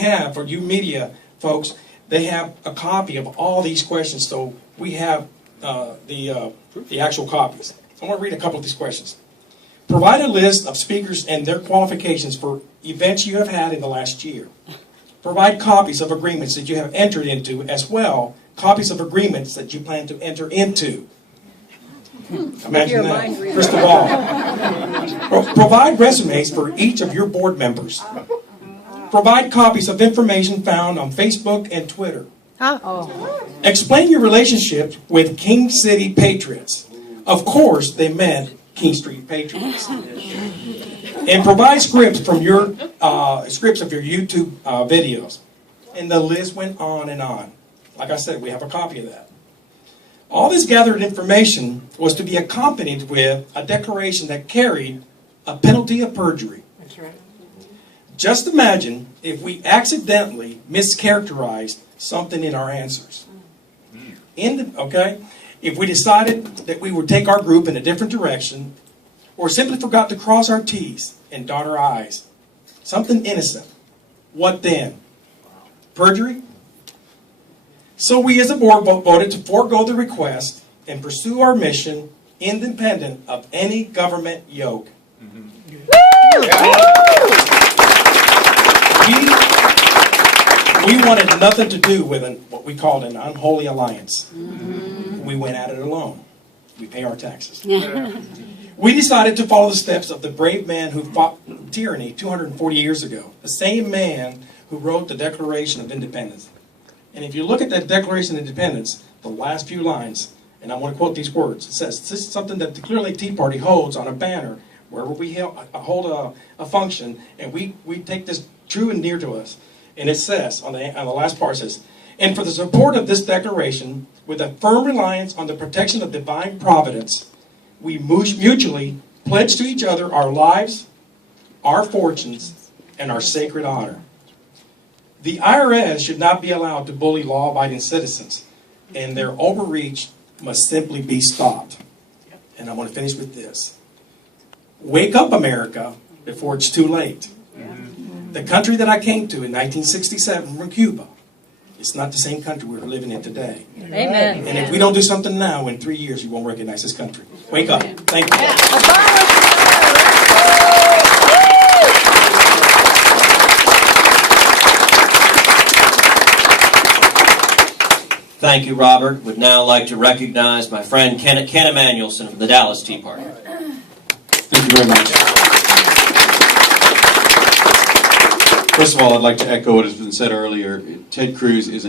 have, for you media folks, they have a copy of all these questions, so we have the actual copies. So I want to read a couple of these questions. Provide a list of speakers and their qualifications for events you have had in the last year. Provide copies of agreements that you have entered into, as well copies of agreements that you plan to enter into. Imagine that. First of all, provide resumes for each of your board members. Provide copies of information found on Facebook and Twitter. Explain your relationship with King City Patriots. Of course, they meant King Street Patriots. And provide scripts from your scripts of your YouTube videos. And the list went on and on. Like I said, we have a copy of that. All this gathered information was to be accompanied with a declaration that carried a penalty of perjury. That's right. Just imagine if we accidentally mischaracterized something in our answers. If we decided that we would take our group in a different direction, or simply forgot to cross our T's and dot our I's, something innocent, what then? Perjury? So we as a board voted to forego the request and pursue our mission independent of any government yoke. We wanted nothing to do with what we called an unholy alliance. We went at it alone. We pay our taxes. We decided to follow the steps of the brave man who fought tyranny 240 years ago. The same man who wrote the Declaration of Independence. And if you look at that Declaration of Independence, the last few lines, and I want to quote these words. It says, this is something that the Clear Lake Tea Party holds on a banner wherever we hold a function, and we take this true and dear to us. And it says, on the last part, it says, and for the support of this declaration, with a firm reliance on the protection of divine providence, we mutually pledge to each other our lives, our fortunes, and our sacred honor. The IRS should not be allowed to bully law-abiding citizens, and their overreach must simply be stopped. And I want to finish with this. Wake up, America, before it's too late. The country that I came to in 1967 from Cuba, it's not the same country we're living in today. Amen. And if we don't do something now, in 3 years, you won't recognize this country. Wake up. Thank you. Thank you, Robert. Would now like to recognize my friend Ken Emanuelson from the Dallas Tea Party. Thank you very much. First of all, I'd like to echo what has been said earlier. Ted Cruz is an